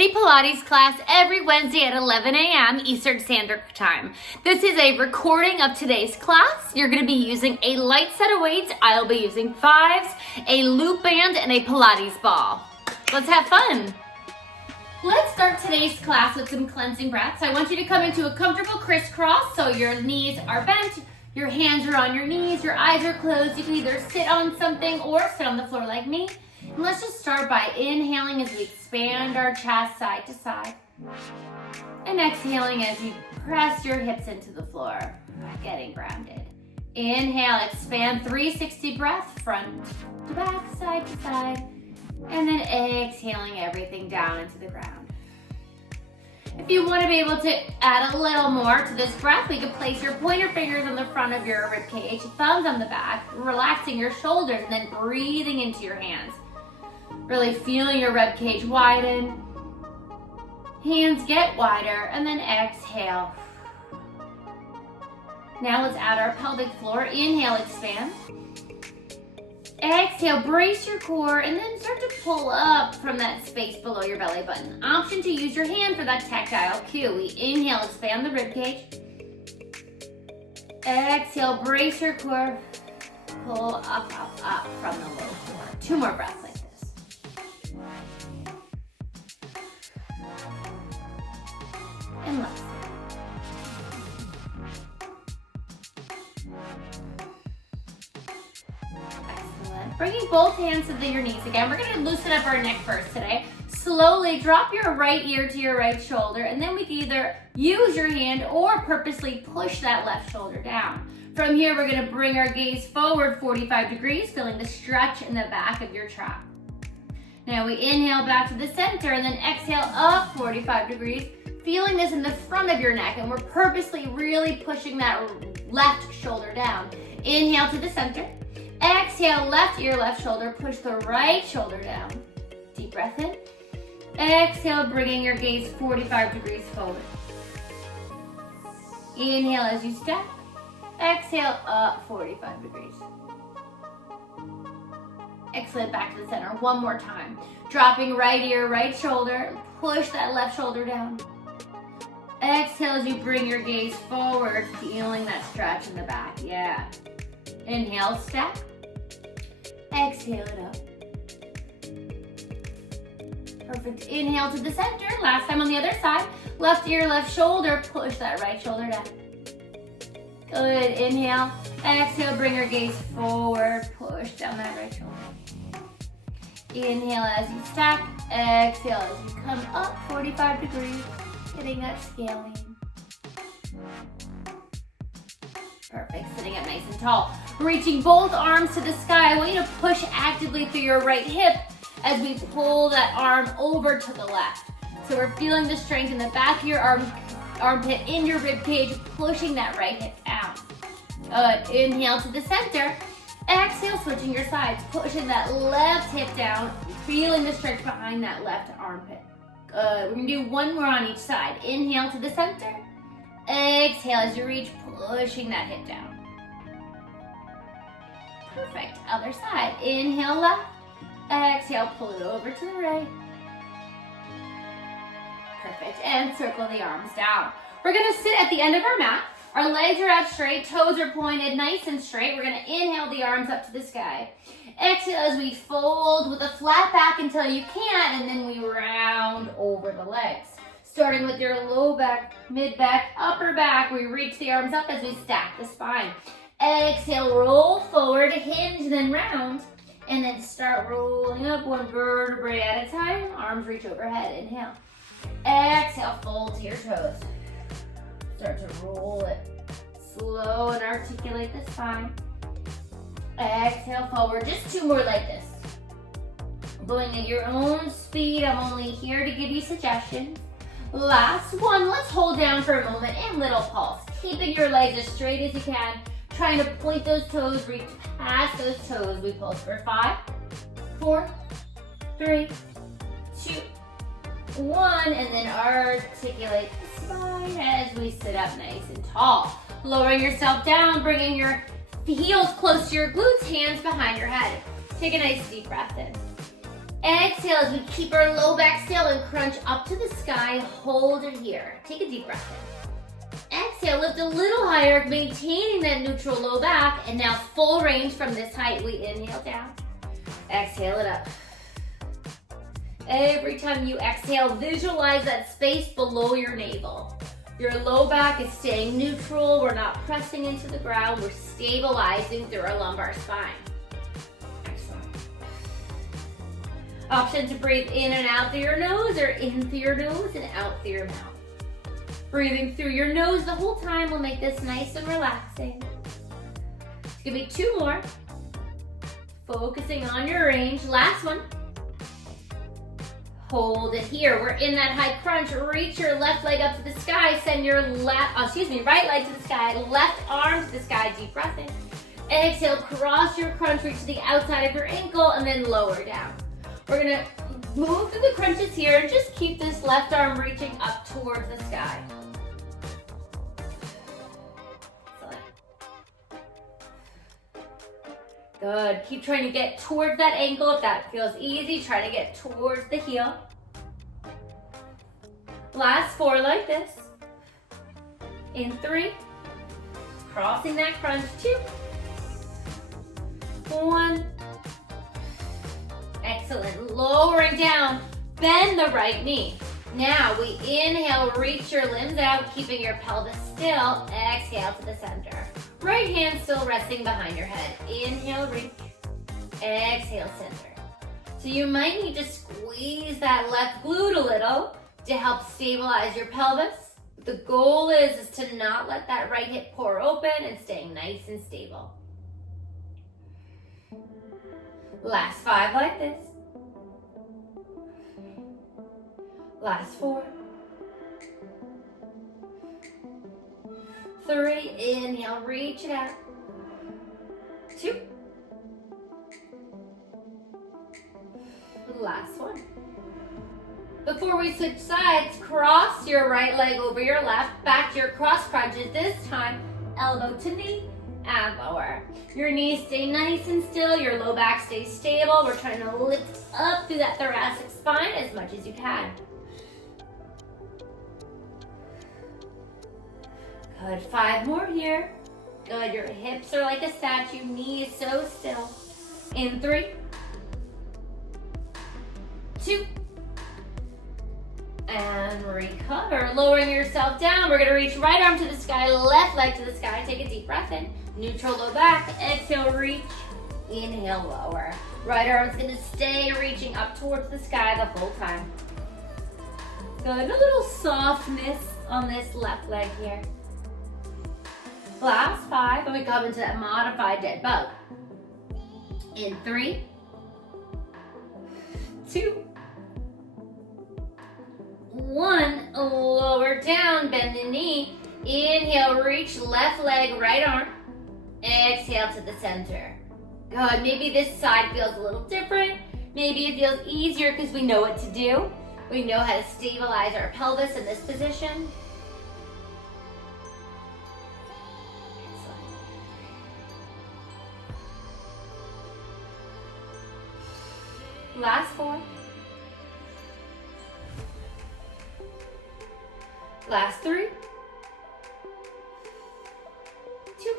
Community Pilates class every Wednesday at 11 a.m. Eastern Standard Time. This is a recording of today's class. You're going to be using a light set of weights. I'll be using 5s, a loop band, and a Pilates ball. Let's have fun. Let's start today's class with some cleansing breaths. I want you to come into a comfortable crisscross so your knees are bent, your hands are on your knees, your eyes are closed. You can either sit on something or sit on the floor like me. And let's just start by inhaling as we expand our chest side to side. And exhaling as you press your hips into the floor, getting grounded. Inhale, expand 360 breath, front to back, side to side. And then exhaling everything down into the ground. If you want to be able to add a little more to this breath, we could place your pointer fingers on the front of your rib cage, thumbs on the back, relaxing your shoulders, and then breathing into your hands. Really feeling your rib cage widen. Hands get wider, and then exhale. Now let's add our pelvic floor. Inhale, expand. Exhale, brace your core, and then start to pull up from that space below your belly button. Option to use your hand for that tactile cue. We inhale, expand the rib cage. Exhale, brace your core. Pull up, up, up from the low floor. 2 more breaths like this. And left. Excellent. Bringing both hands to your knees again. We're going to loosen up our neck first today. Slowly drop your right ear to your right shoulder, and then we can either use your hand or purposely push that left shoulder down. From here, we're going to bring our gaze forward 45 degrees, feeling the stretch in the back of your trap. Now we inhale back to the center and then exhale up 45 degrees, feeling this in the front of your neck, and we're purposely really pushing that left shoulder down. Inhale to the center. Exhale, left ear, left shoulder, push the right shoulder down. Deep breath in. Exhale, bringing your gaze 45 degrees forward. Inhale as you step. Exhale, up 45 degrees. Excellent, back to the center. One more time. Dropping right ear, right shoulder. Push that left shoulder down. Exhale as you bring your gaze forward, feeling that stretch in the back. Yeah. Inhale, step. Exhale it up. Perfect. Inhale to the center. Last time on the other side. Left ear, left shoulder. Push that right shoulder down. Good. Inhale. Exhale, bring your gaze forward. Push down that right shoulder. Inhale as you stack. Exhale as you come up 45 degrees. Getting that scaling. Perfect. Sitting up nice and tall. Reaching both arms to the sky. I want you to push actively through your right hip as we pull that arm over to the left. So we're feeling the strength in the back of your armpit, in your rib cage, pushing that right hip down. Good. Inhale to the center. Exhale, switching your sides, pushing that left hip down, feeling the stretch behind that left armpit. Good. We're going to do 1 more on each side. Inhale to the center. Exhale as you reach, pushing that hip down. Perfect. Other side. Inhale left. Exhale, pull it over to the right. Perfect. And circle the arms down. We're going to sit at the end of our mat. Our legs are out straight, toes are pointed nice and straight. We're going to inhale the arms up to the sky. Exhale as we fold with a flat back until you can, and then we round over the legs. Starting with your low back, mid back, upper back, we reach the arms up as we stack the spine. Exhale, roll forward, hinge, then round, and then start rolling up 1 vertebrae at a time. Arms reach overhead. Inhale. Exhale, fold to your toes. Start to roll it. Slow and articulate the spine. Exhale, forward. Just 2 more like this. Going at your own speed. I'm only here to give you suggestions. Last one. Let's hold down for a moment and little pulse. Keeping your legs as straight as you can. Trying to point those toes, reach past those toes. We pulse for 5, 4, 3, 2, 1, and then articulate the spine as we sit up nice and tall. Lowering yourself down, bringing your heels close to your glutes, hands behind your head. Take a nice deep breath in. Exhale as we keep our low back still and crunch up to the sky. Hold it here. Take a deep breath in. Exhale, lift a little higher, maintaining that neutral low back. And now full range from this height. We inhale down. Exhale it up. Every time you exhale, visualize that space below your navel. Your low back is staying neutral. We're not pressing into the ground. We're stabilizing through our lumbar spine. Excellent. Option to breathe in and out through your nose, or in through your nose and out through your mouth. Breathing through your nose the whole time will make this nice and relaxing. It's gonna be 2 more. Focusing on your range. Last one. Hold it here. We're in that high crunch. Reach your left leg up to the sky. Send your right leg to the sky. Left arm to the sky. Deep breath in. Exhale, cross your crunch, reach to the outside of your ankle, and then lower down. We're gonna move through the crunches here and just keep this left arm reaching up towards the sky. Good. Keep trying to get towards that ankle. If that feels easy, try to get towards the heel. Last 4 like this. In 3. Crossing that crunch. 2. 1. Excellent. Lowering down. Bend the right knee. Now we inhale, reach your limbs out, keeping your pelvis still. Exhale to the center. Right hand still resting behind your head. Inhale, reach. Exhale, center. So you might need to squeeze that left glute a little to help stabilize your pelvis. The goal is to not let that right hip pour open and staying nice and stable. Last 5 like this. Last 4. 3, inhale, reach it out. 2. Last 1. Before we switch sides, cross your right leg over your left, back to your cross crunches. This time, elbow to knee and lower. Your knees stay nice and still, your low back stays stable. We're trying to lift up through that thoracic spine as much as you can. Good, 5 more here. Good, your hips are like a statue, knees so still. In 3, 2, and recover. Lowering yourself down. We're gonna reach right arm to the sky, left leg to the sky. Take a deep breath in. Neutral low back. Exhale, reach. Inhale, lower. Right arm's gonna stay reaching up towards the sky the whole time. Good, a little softness on this left leg here. Last 5, and we come into that modified dead bug. In 3, 2, 1, lower down, bend the knee. Inhale, reach left leg, right arm. Exhale to the center. Good, maybe this side feels a little different. Maybe it feels easier because we know what to do. We know how to stabilize our pelvis in this position. Last 4. Last 3. 2.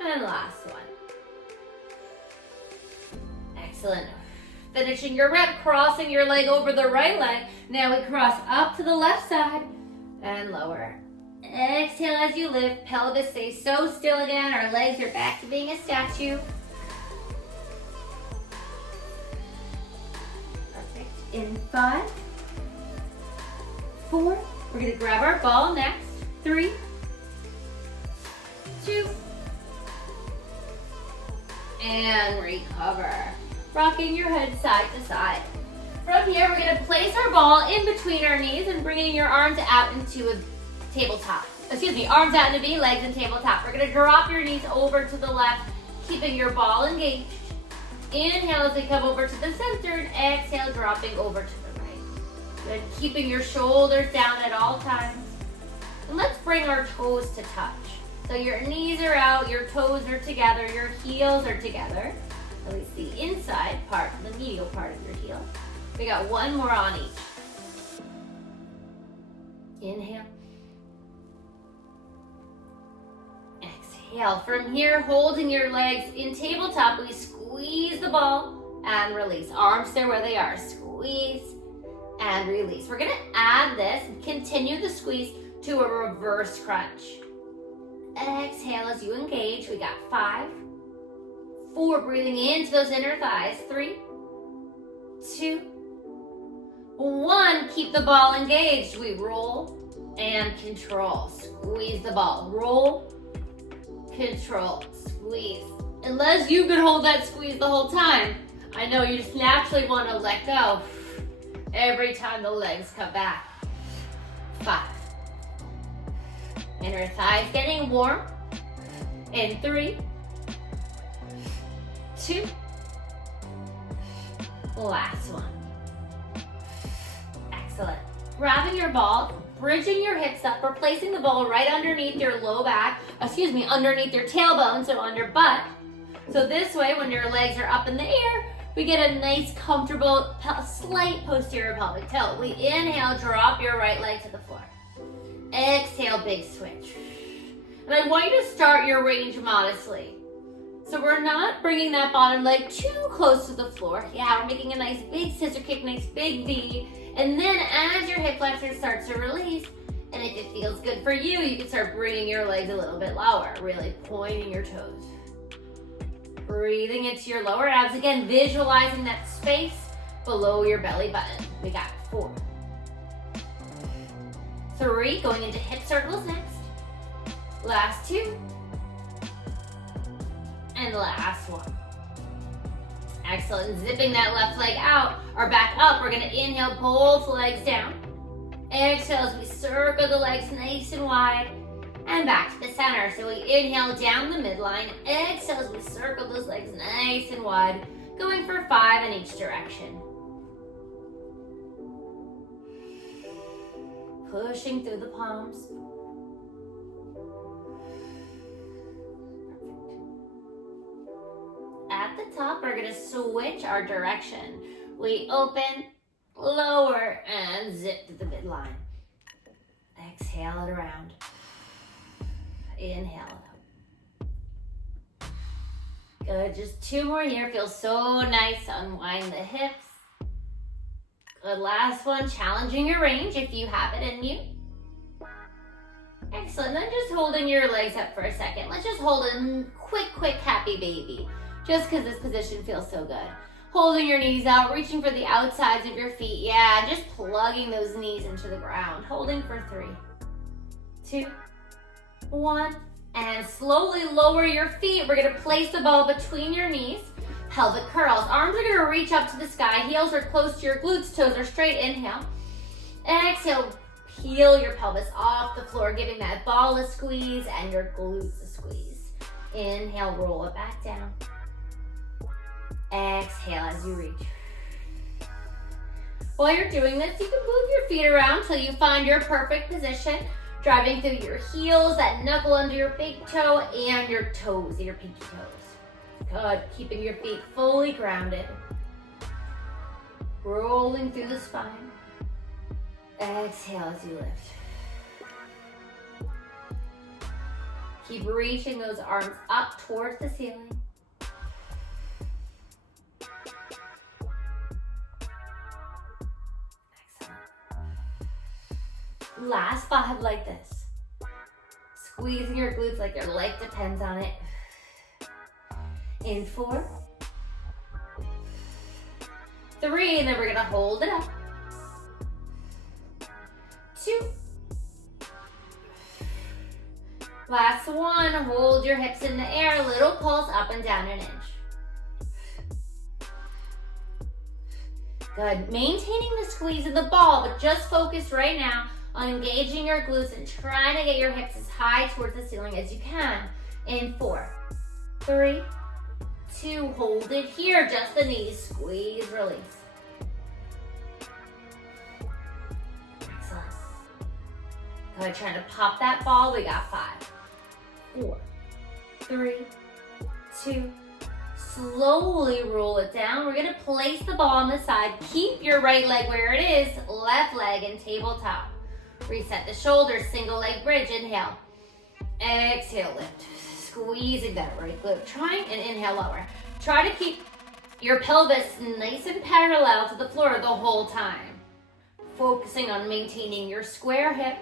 And last 1. Excellent. Finishing your rep, crossing your leg over the right leg. Now we cross up to the left side and lower. Exhale as you lift. Pelvis stays so still again. Our legs are back to being a statue. In 5, 4, we're gonna grab our ball next. 3, 2, and recover. Rocking your head side to side. From here, we're gonna place our ball in between our knees and bringing your arms out into a tabletop. Arms out into V, legs in tabletop. We're gonna drop your knees over to the left, keeping your ball engaged. Inhale as we come over to the center, and exhale, dropping over to the right. Good, keeping your shoulders down at all times. And let's bring our toes to touch. So your knees are out, your toes are together, your heels are together. Release the inside part, the medial part of your heel. We got one more on each. Inhale. Exhale. From here, holding your legs in tabletop, we squeeze the ball and release. Arms stay where they are. Squeeze and release. We're gonna add this, continue the squeeze to a reverse crunch. Exhale as you engage. We got 5, 4, breathing into those inner thighs. 3, 2, 1. Keep the ball engaged. We roll and control. Squeeze the ball. Roll, control, squeeze. Unless you could hold that squeeze the whole time, I know you just naturally want to let go every time the legs come back. 5. Inner thighs getting warm. In 3, 2, last one. Excellent. Grabbing your ball, bridging your hips up, or placing the ball right underneath your low back, underneath your tailbone, so under butt. So this way, when your legs are up in the air, we get a nice, comfortable, slight posterior pelvic tilt. We inhale, drop your right leg to the floor. Exhale, big switch. And I want you to start your range modestly. So we're not bringing that bottom leg too close to the floor. Yeah, we're making a nice big scissor kick, nice big V. And then as your hip flexor starts to release, and if it feels good for you, you can start bringing your legs a little bit lower, really pointing your toes. Breathing into your lower abs. Again, visualizing that space below your belly button. We got 4, 3, going into hip circles next. Last 2. And last 1. Excellent. Zipping that left leg out or back up. We're going to inhale, both legs down. Exhale as we circle the legs nice and wide. And back to the center. So we inhale down the midline. Exhale as we circle those legs nice and wide. Going for 5 in each direction. Pushing through the palms. At the top, we're going to switch our direction. We open, lower, and zip to the midline. Exhale it around. Inhale it up. Good, just 2 more here. Feels so nice to unwind the hips. Good, last one, challenging your range if you have it in you. Excellent, then just holding your legs up for a second. Let's just hold a quick happy baby. Just because this position feels so good. Holding your knees out, reaching for the outsides of your feet. Yeah, just plugging those knees into the ground. Holding for 3, 2, 1. And slowly lower your feet. We're going to place the ball between your knees. Pelvic curls. Arms are going to reach up to the sky. Heels are close to your glutes. Toes are straight. Inhale. Exhale. Peel your pelvis off the floor, giving that ball a squeeze and your glutes a squeeze. Inhale, roll it back down. Exhale as you reach. While you're doing this, you can move your feet around till you find your perfect position, driving through your heels, that knuckle under your big toe, and your toes, your pinky toes. Good, keeping your feet fully grounded. Rolling through the spine. Exhale as you lift. Keep reaching those arms up towards the ceiling. Last 5 like this. Squeezing your glutes like your life depends on it. In 4, 3, and then we're gonna hold it up. 2. Last 1, hold your hips in the air, little pulse up and down an inch. Good, maintaining the squeeze of the ball, but just focus right now on engaging your glutes and trying to get your hips as high towards the ceiling as you can. In 4, 3, 2, hold it here, just the knees, squeeze, release. Excellent. Good, trying to pop that ball, we got 5, 4, 3, 2, Slowly roll it down. We're gonna place the ball on the side. Keep your right leg where it is, left leg in tabletop. Reset the shoulders, single leg bridge, inhale. Exhale, lift. Squeezing that right glute. Try and inhale lower. Try to keep your pelvis nice and parallel to the floor the whole time. Focusing on maintaining your square hip.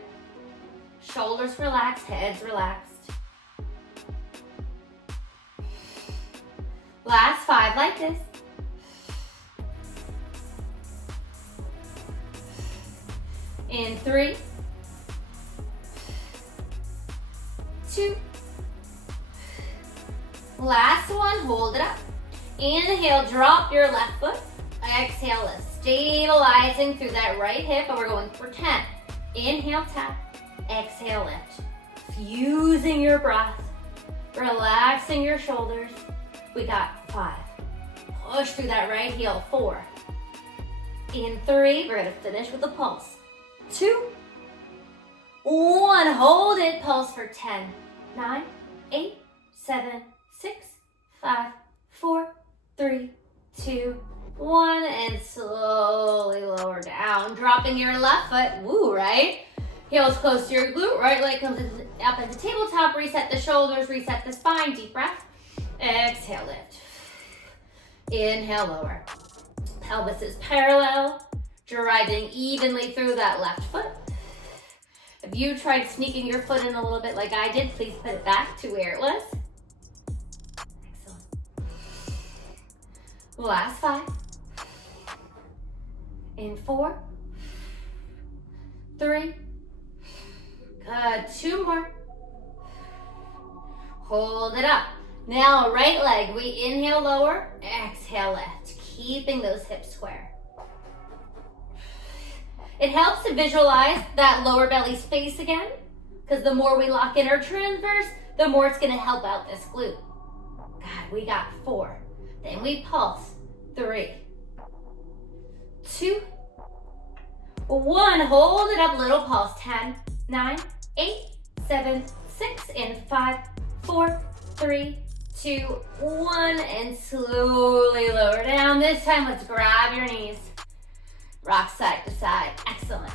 Shoulders relaxed, heads relaxed. Last 5 like this. In 3, 2. Last one, hold it up. Inhale, drop your left foot. Exhale, lift. Stabilizing through that right hip, and we're going for 10. Inhale, tap. Exhale, lift. Fusing your breath. Relaxing your shoulders. We got 5. Push through that right heel, 4. In 3, we're gonna finish with a pulse. 2, 1, hold it, pulse for 10, 9, 8, 7, 6, 5, 4, 3, 2, 1, and slowly lower down, dropping your left foot, woo, right? Heels close to your glute, right leg comes up into tabletop, reset the shoulders, reset the spine, deep breath. Exhale, lift. Inhale, lower. Pelvis is parallel, driving evenly through that left foot. If you tried sneaking your foot in a little bit like I did, please put it back to where it was. Excellent. Last 5. In 4, 3, good, 2 more. Hold it up. Now, right leg, we inhale lower, exhale lift, keeping those hips square. It helps to visualize that lower belly space again, because the more we lock in our transverse, the more it's gonna help out this glute. God, we got 4. Then we pulse, 3, 2, 1, hold it up, little pulse, 10, 9, 8, 7, 6, and 5, 4, 3, 2, 1, and slowly lower down. This time, let's grab your knees. Rock side to side, excellent.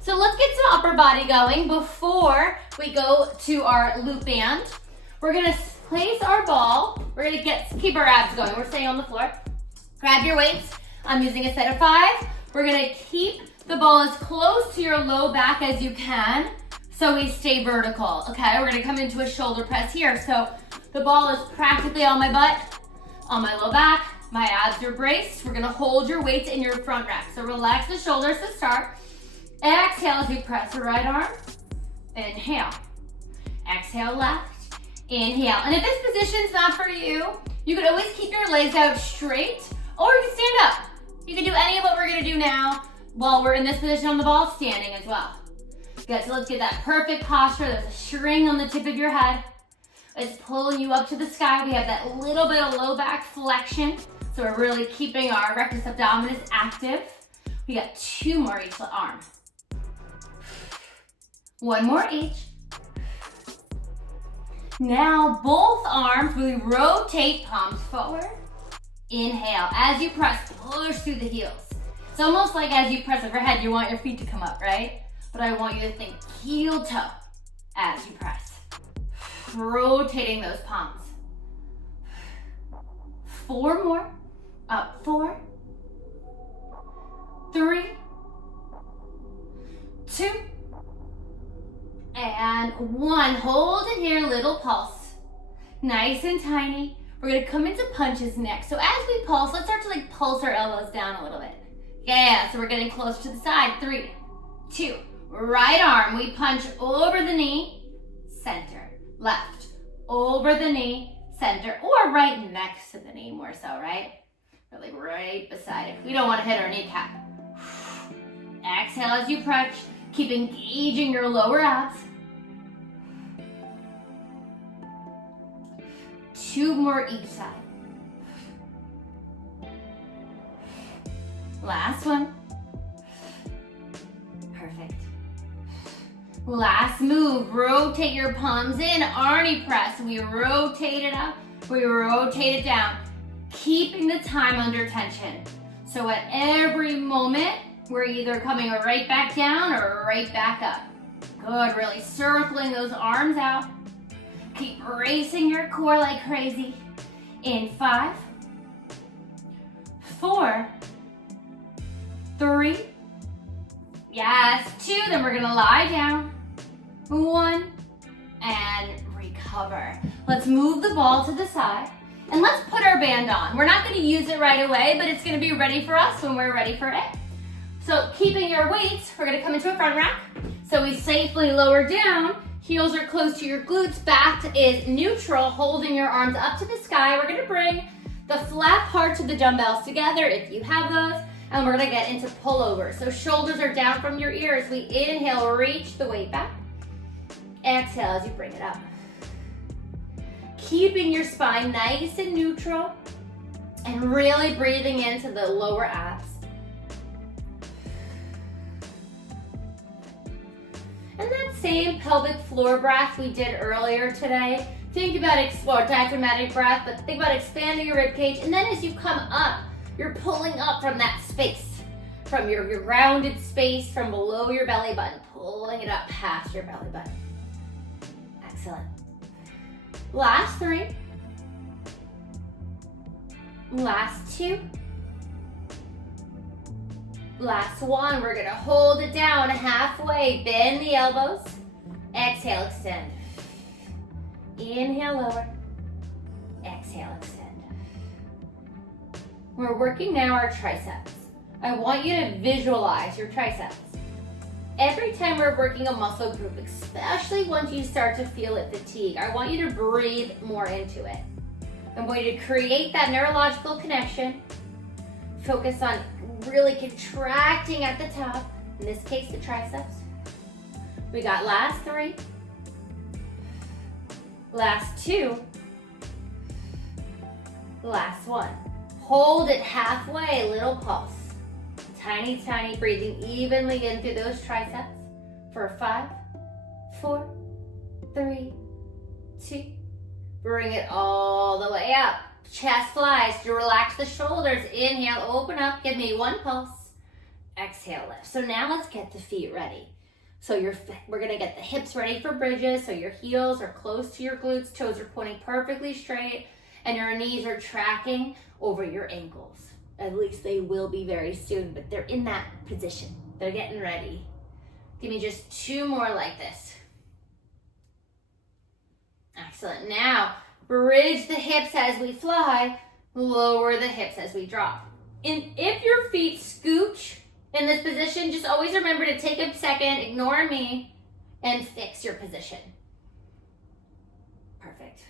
So let's get some upper body going before we go to our loop band. We're gonna place our ball. We're gonna keep our abs going. We're staying on the floor. Grab your weights. I'm using a set of 5. We're gonna keep the ball as close to your low back as you can so we stay vertical, okay? We're gonna come into a shoulder press here. So the ball is practically on my butt, on my low back. My abs are braced. We're gonna hold your weights in your front rack. So relax the shoulders to start. Exhale as you press the right arm. Inhale. Exhale left. Inhale. And if this position's not for you, you could always keep your legs out straight, or you can stand up. You can do any of what we're gonna do now while we're in this position on the ball, standing as well. Good, so let's get that perfect posture. There's a string on the tip of your head. It's pulling you up to the sky. We have that little bit of low back flexion. So we're really keeping our rectus abdominis active. We got 2 more each arm. 1 more each. Now both arms, we rotate palms forward. Inhale. As you press, push through the heels. It's almost like as you press overhead, you want your feet to come up, right? But I want you to think heel toe as you press. Rotating those palms. 4 more. Up, 4, 3, 2, and 1. Hold it here, little pulse. Nice and tiny. We're gonna come into punches next. So as we pulse, let's start to like pulse our elbows down a little bit. Yeah, so we're getting close to the side. 3, 2, right arm. We punch over the knee, center, left, over the knee, center, or right next to the knee more so, right? Really right beside it. We don't want to hit our kneecap. Exhale as you punch. Keep engaging your lower abs. 2 more each side. Last one. Perfect. Last move. Rotate your palms in. Arnie press. We rotate it up. We rotate it down, keeping the time under tension. So at every moment, we're either coming right back down or right back up. Good, really circling those arms out. Keep racing your core like crazy. In 5, 4, 3, yes, 2, then we're gonna lie down. 1, and recover. Let's move the ball to the side, and let's put our band on. We're not gonna use it right away, but it's gonna be ready for us when we're ready for it. So keeping your weights, we're gonna come into a front rack. So we safely lower down, heels are close to your glutes, back is neutral, holding your arms up to the sky. We're gonna bring the flat parts of the dumbbells together if you have those, and we're gonna get into pullover. So shoulders are down from your ears. We inhale, reach the weight back. Exhale as you bring it up. Keeping your spine nice and neutral, and really breathing into the lower abs. And that same pelvic floor breath we did earlier today, think about diaphragmatic breath, but think about expanding your rib cage. And then as you come up, you're pulling up from that space, from your rounded space from below your belly button, pulling it up past your belly button. Excellent. Last 3. Last 2. Last 1, we're gonna hold it down halfway, bend the elbows. Exhale, extend. Inhale, lower. Exhale, extend. We're working now our triceps. I want you to visualize your triceps. Every time we're working a muscle group, especially once you start to feel it fatigue, I want you to breathe more into it. I'm going to create that neurological connection. Focus on really contracting at the top, in this case the triceps. We got last 3, last 2, last 1. Hold it halfway, little pulse. Tiny, tiny, breathing evenly in through those triceps for 5, 4, 3, 2. Bring it all the way up. Chest flies to relax the shoulders. Inhale, open up, give me 1 pulse. Exhale, lift. So now let's get the feet ready. So we're gonna get the hips ready for bridges. So your heels are close to your glutes, toes are pointing perfectly straight, and your knees are tracking over your ankles. At least they will be very soon, but they're in that position. They're getting ready. Give me just 2 more like this. Excellent. Now, bridge the hips as we fly, lower the hips as we drop. And if your feet scooch in this position, just always remember to take a second, ignore me, and fix your position. Perfect.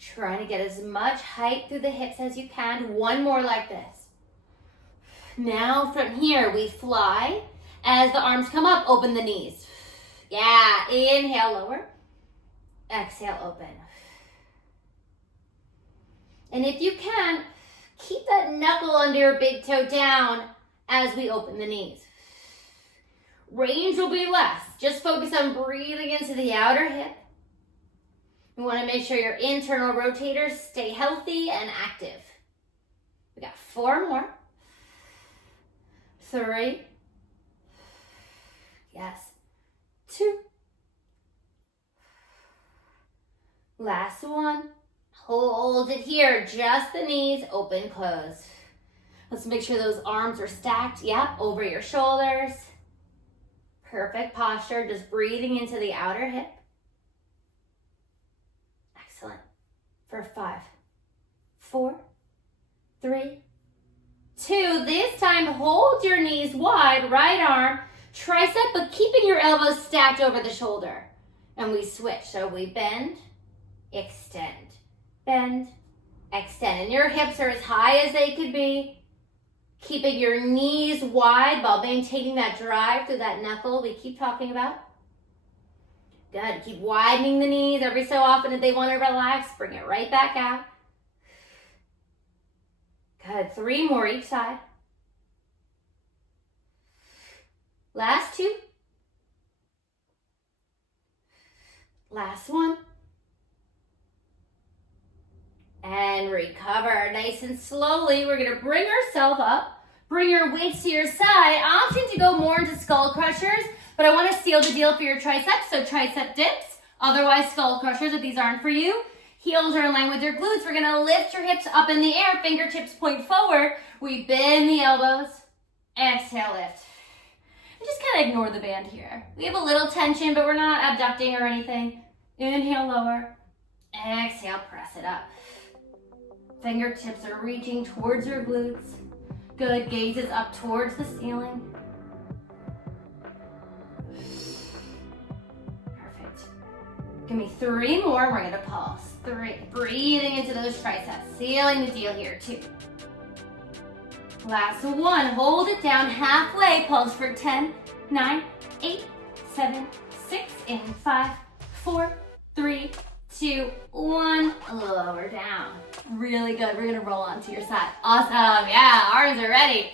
Trying to get as much height through the hips as you can. 1 more like this. Now from here, we fly. As the arms come up, open the knees. Yeah, inhale, lower. Exhale, open. And if you can, keep that knuckle under your big toe down as we open the knees. Range will be less. Just focus on breathing into the outer hip. You want to make sure your internal rotators stay healthy and active. We got 4 more. 3. Yes. 2. Last 1. Hold it here. Just the knees, open, close. Let's make sure those arms are stacked. Yep, over your shoulders. Perfect posture. Just breathing into the outer hip. Excellent. For 5, 4, 3, 2. This time, hold your knees wide, right arm, tricep, but keeping your elbows stacked over the shoulder. And we switch. So we bend, extend, bend, extend. And your hips are as high as they could be. Keeping your knees wide while maintaining that drive through that knuckle we keep talking about. Good. Keep widening the knees every so often. If they want to relax, bring it right back out. Good. 3 more each side. Last 2. Last one. And recover. Nice and slowly, we're gonna bring ourselves up, bring your weights to your side. Option to go more into skull crushers, but I wanna seal the deal for your triceps, so tricep dips, otherwise skull crushers if these aren't for you. Heels are in line with your glutes. We're gonna lift your hips up in the air, fingertips point forward. We bend the elbows, exhale, lift. And just kind of ignore the band here. We have a little tension, but we're not abducting or anything. Inhale, lower. Exhale, press it up. Fingertips are reaching towards your glutes. Good, gaze is up towards the ceiling. Perfect. Give me 3 more, we're gonna pulse. 3, breathing into those triceps. Sealing the deal here, 2. Last 1, hold it down halfway, pulse for 10, 9, 8, 7, 6, in 5, 4, 3, 2, 1, lower down. Really good, we're gonna roll onto your side. Awesome, yeah, arms are ready.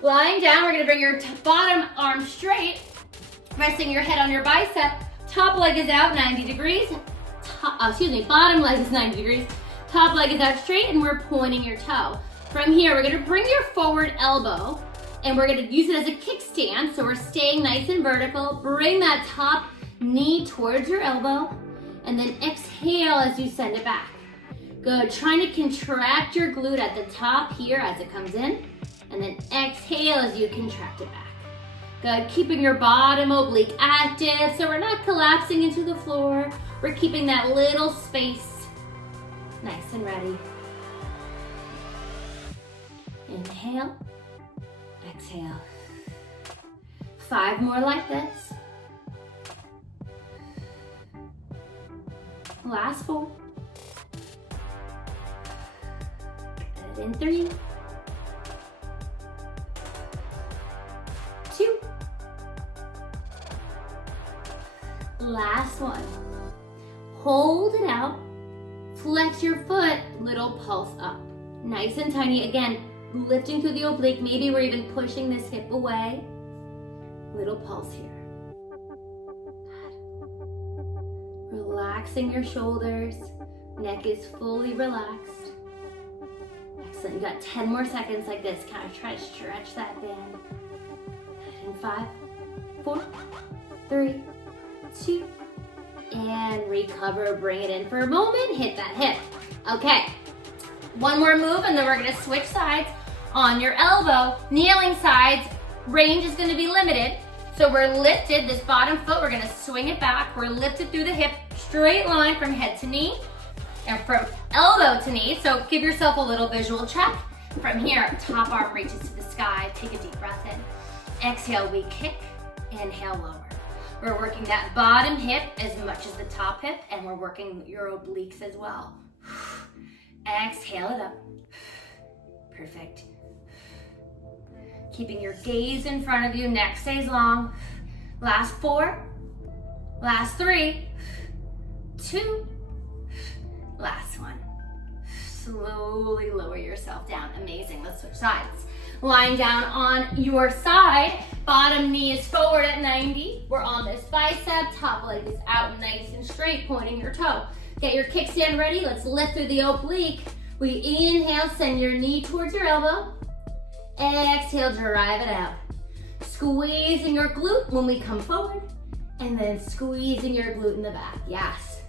Lying down, we're gonna bring your bottom arm straight, resting your head on your bicep. Top leg is out 90 degrees. Bottom leg is 90 degrees. Top leg is out straight and we're pointing your toe. From here, we're gonna bring your forward elbow and we're gonna use it as a kickstand. So we're staying nice and vertical. Bring that top knee towards your elbow and then exhale as you send it back. Good, trying to contract your glute at the top here as it comes in and then exhale as you contract it back. Good, keeping your bottom oblique active so we're not collapsing into the floor. We're keeping that little space nice and ready. Inhale, exhale. 5 more like this. Last 4. Good, in 3. 2. Last 1. Hold it out. Flex your foot, little pulse up. Nice and tiny, again, lifting through the oblique. Maybe we're even pushing this hip away. Little pulse here. Good. Relaxing your shoulders. Neck is fully relaxed. Excellent, you got 10 more seconds like this. Kind of try to stretch that band. In 5, 4, 3, 2, and recover. Bring it in for a moment. Hit that hip. Okay, 1 more move and then we're gonna switch sides. On your elbow, kneeling sides, range is gonna be limited. So we're lifted, this bottom foot, we're gonna swing it back. We're lifted through the hip, straight line from head to knee and from elbow to knee. So give yourself a little visual check. From here, top arm reaches to the sky. Take a deep breath in. Exhale, we kick. Inhale, lower. We're working that bottom hip as much as the top hip, and we're working your obliques as well. Exhale it up. Perfect. Keeping your gaze in front of you, neck stays long. Last 4, last 3, 2, last 1. Slowly lower yourself down. Amazing, let's switch sides. Lying down on your side, bottom knee is forward at 90. We're on this bicep, top leg is out nice and straight, pointing your toe. Get your kickstand ready, let's lift through the oblique. We inhale, send your knee towards your elbow. Exhale, drive it out. Squeezing your glute when we come forward, and then squeezing your glute in the back, yes.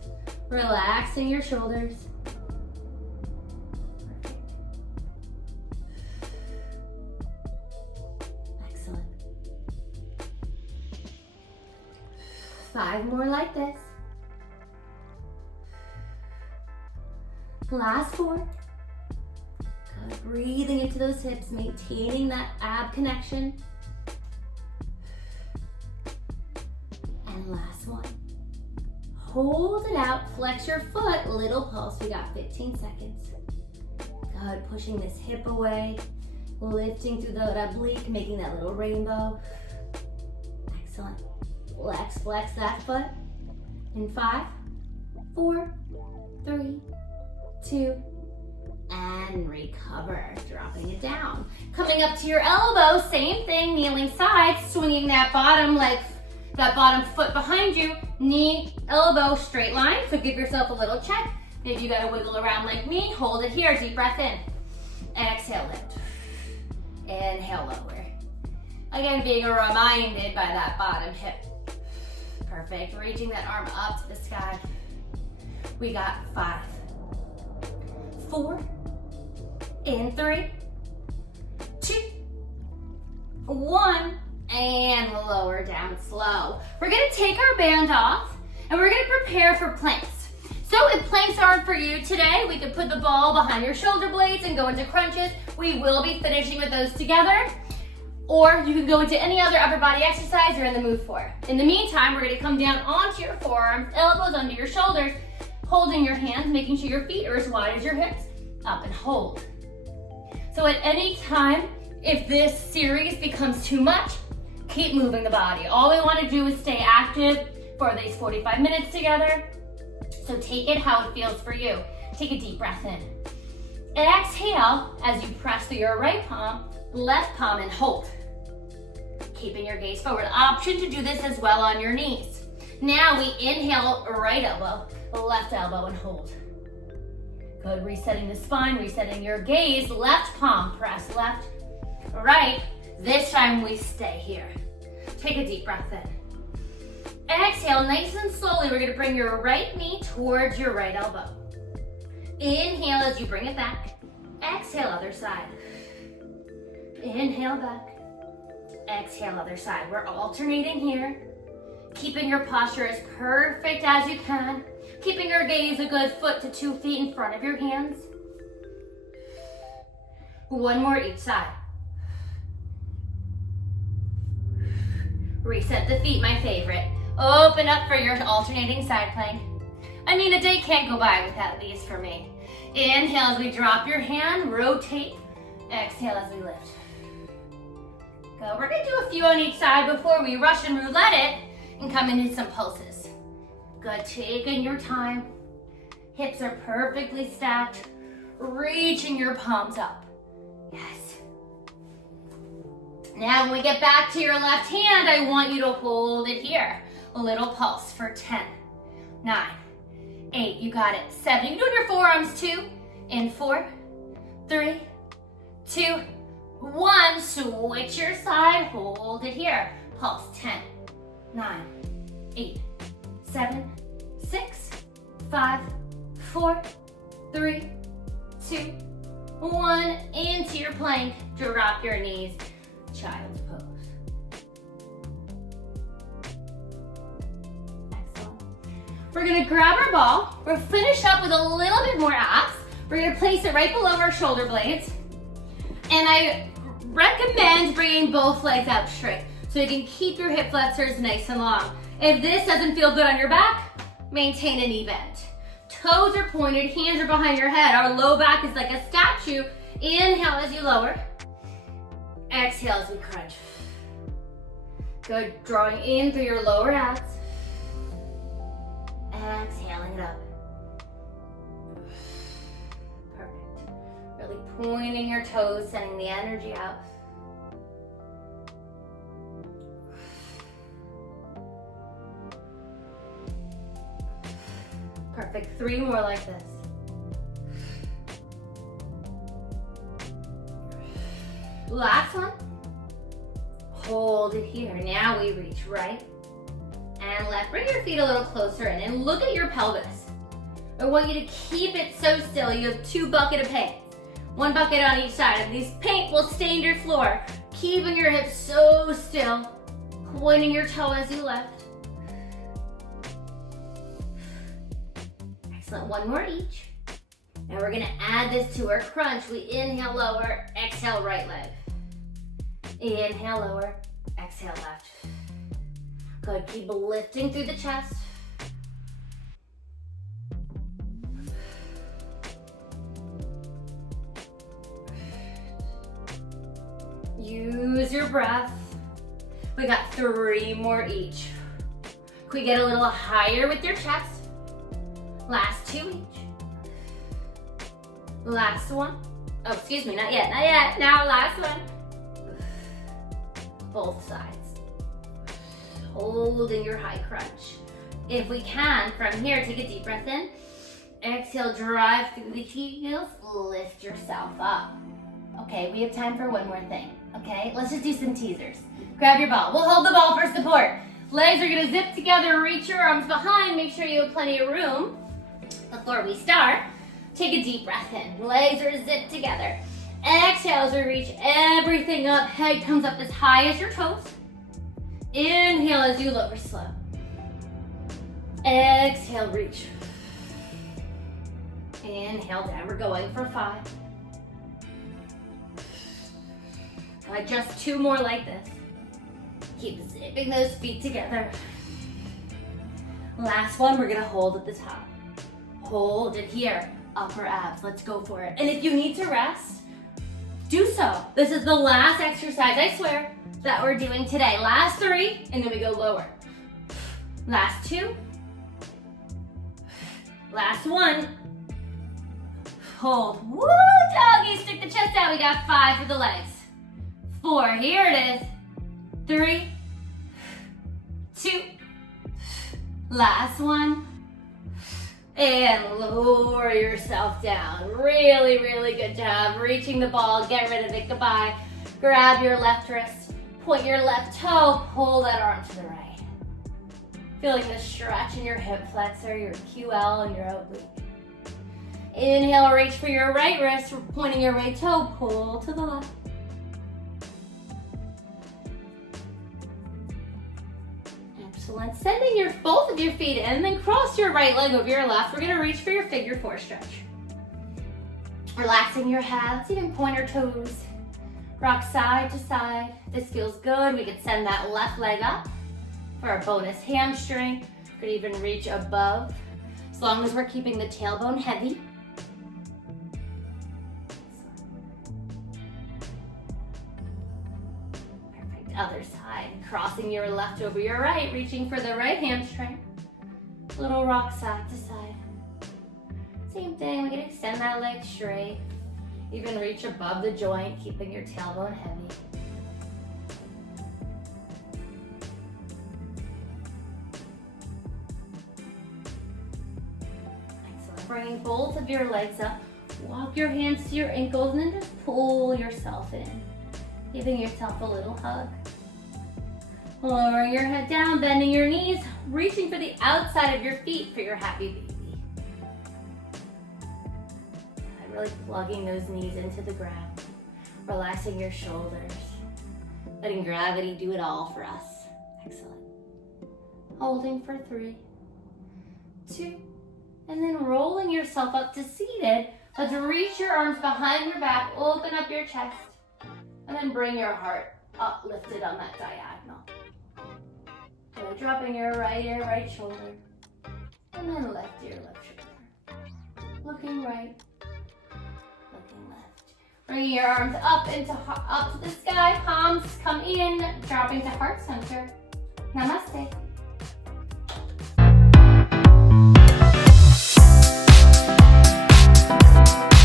Relaxing your shoulders. Excellent. 5 more like this. Last 4. Good, breathing into those hips, maintaining that ab connection. And last 1. Hold it out, flex your foot, little pulse, we got 15 seconds. Good, pushing this hip away, lifting through the oblique, making that little rainbow. Excellent. Flex that foot. In 5, 4, 3, 2, and recover, dropping it down. Coming up to your elbow, same thing, kneeling side, swinging that bottom leg, that bottom foot behind you, knee, elbow, straight line. So give yourself a little check. Maybe you gotta wiggle around like me. Hold it here, deep breath in. Exhale, lift. Inhale, lower. Again, being reminded by that bottom hip. Perfect, reaching that arm up to the sky. We got 5, 4, in 3, 2, 1, and lower down slow. We're gonna take our band off and we're gonna prepare for planks. So if planks aren't for you today, we could put the ball behind your shoulder blades and go into crunches. We will be finishing with those together. Or you can go into any other upper body exercise you're in the mood for. In the meantime, we're gonna come down onto your forearms, elbows under your shoulders, holding your hands, making sure your feet are as wide as your hips, up and hold. So at any time, if this series becomes too much, keep moving the body. All we wanna do is stay active for these 45 minutes together. So take it how it feels for you. Take a deep breath in. Exhale as you press through your right palm, left palm, and hold. Keeping your gaze forward. Option to do this as well on your knees. Now we inhale, right elbow, left elbow, and hold. Good, resetting the spine, resetting your gaze. Left palm, press left, right. This time we stay here. Take a deep breath in. Exhale, nice and slowly, we're gonna bring your right knee towards your right elbow. Inhale as you bring it back. Exhale, other side. Inhale back. Exhale, other side. We're alternating here. Keeping your posture as perfect as you can. Keeping your gaze a good foot to 2 feet in front of your hands. One more each side. Reset the feet, my favorite. Open up for your alternating side plank. I mean, a day can't go by without these for me. Inhale as we drop your hand, rotate. Exhale as we lift. Go. We're gonna do a few on each side before we rush and roulette it and come into some pulses. Good, taking your time. Hips are perfectly stacked. Reaching your palms up. Yes. Now when we get back to your left hand, I want you to hold it here. A little pulse for 10, 9, 8, you got it. 7, you can do it with your forearms too. In 4, 3, 2, 1, switch your side, hold it here. Pulse, 10, 9, 8, 7, 6, 5, 4, 3, 2, 1, into your plank, drop your knees, child's pose. Excellent. We're gonna grab our ball, we'll finish up with a little bit more abs. We're gonna place it right below our shoulder blades. And I recommend bringing both legs out straight so you can keep your hip flexors nice and long. If this doesn't feel good on your back, maintain a knee bend. Toes are pointed, hands are behind your head. Our low back is like a statue. Inhale as you lower. Exhale as we crunch. Good, drawing in through your lower abs. Exhaling it up. Perfect. Really pointing your toes, sending the energy out. Perfect, 3 more like this. Last one. Hold it here. Now we reach right and left. Bring your feet a little closer in and look at your pelvis. I want you to keep it so still. You have 2 buckets of paint. 1 bucket on each side. And these paint will stain your floor. Keeping your hips so still. Pointing your toe as you lift. Excellent. 1 more each. Now we're gonna add this to our crunch. We inhale lower, exhale right leg. Inhale lower, exhale left. Good, keep lifting through the chest. Use your breath. We got 3 more each. Can we get a little higher with your chest? Last 2 each. Last one. Oh, excuse me, not yet, not yet. Now last one. Both sides. Hold holding your high crunch. If we can, from here, take a deep breath in. Exhale, drive through the heels, lift yourself up. Okay, we have time for one more thing, okay? Let's just do some teasers. Grab your ball. We'll hold the ball for support. Legs are gonna zip together, reach your arms behind, make sure you have plenty of room. Before we start, take a deep breath in. Legs are zipped together. Exhale as we reach everything up. Head comes up as high as your toes. Inhale as you lower slow. Exhale, reach. Inhale down. We're going for 5. Just 2 more like this. Keep zipping those feet together. Last one, we're gonna hold at the top. Hold it here, upper abs. Let's go for it. And if you need to rest, do so. This is the last exercise, I swear, that we're doing today. Last 3, and then we go lower. Last 2. Last 1. Hold. Woo, doggy. Stick the chest out. We got 5 for the legs. 4. Here it is. 3. 2. Last 1. And lower yourself down. Really, really good job. Reaching the ball. Get rid of it. Goodbye. Grab your left wrist. Point your left toe. Pull that arm to the right. Feeling the stretch in your hip flexor, your QL, and your oblique. Inhale, reach for your right wrist, pointing your right toe, pull to the left. Excellent. Sending both of your feet in, then cross your right leg over your left. We're gonna reach for your figure 4 stretch. Relaxing your hips, even pointer toes. Rock side to side. This feels good. We could send that left leg up for our bonus hamstring. Could even reach above, as long as we're keeping the tailbone heavy. Perfect. Other side. Crossing your left over your right, reaching for the right hamstring. Little rock side to side. Same thing. We can extend that leg straight. Even reach above the joint, keeping your tailbone heavy. Excellent. Bringing both of your legs up. Walk your hands to your ankles and then just pull yourself in. Giving yourself a little hug. Lowering your head down, bending your knees, reaching for the outside of your feet for your happy baby. Really plugging those knees into the ground. Relaxing your shoulders. Letting gravity do it all for us. Excellent. Holding for 3, 2, and then rolling yourself up to seated. Let's reach your arms behind your back, open up your chest, and then bring your heart up, lifted on that diagonal. So dropping your right ear, right shoulder, and then left ear, left shoulder. Looking right, looking left. Bringing your arms up to the sky, palms come in, dropping to heart center. Namaste.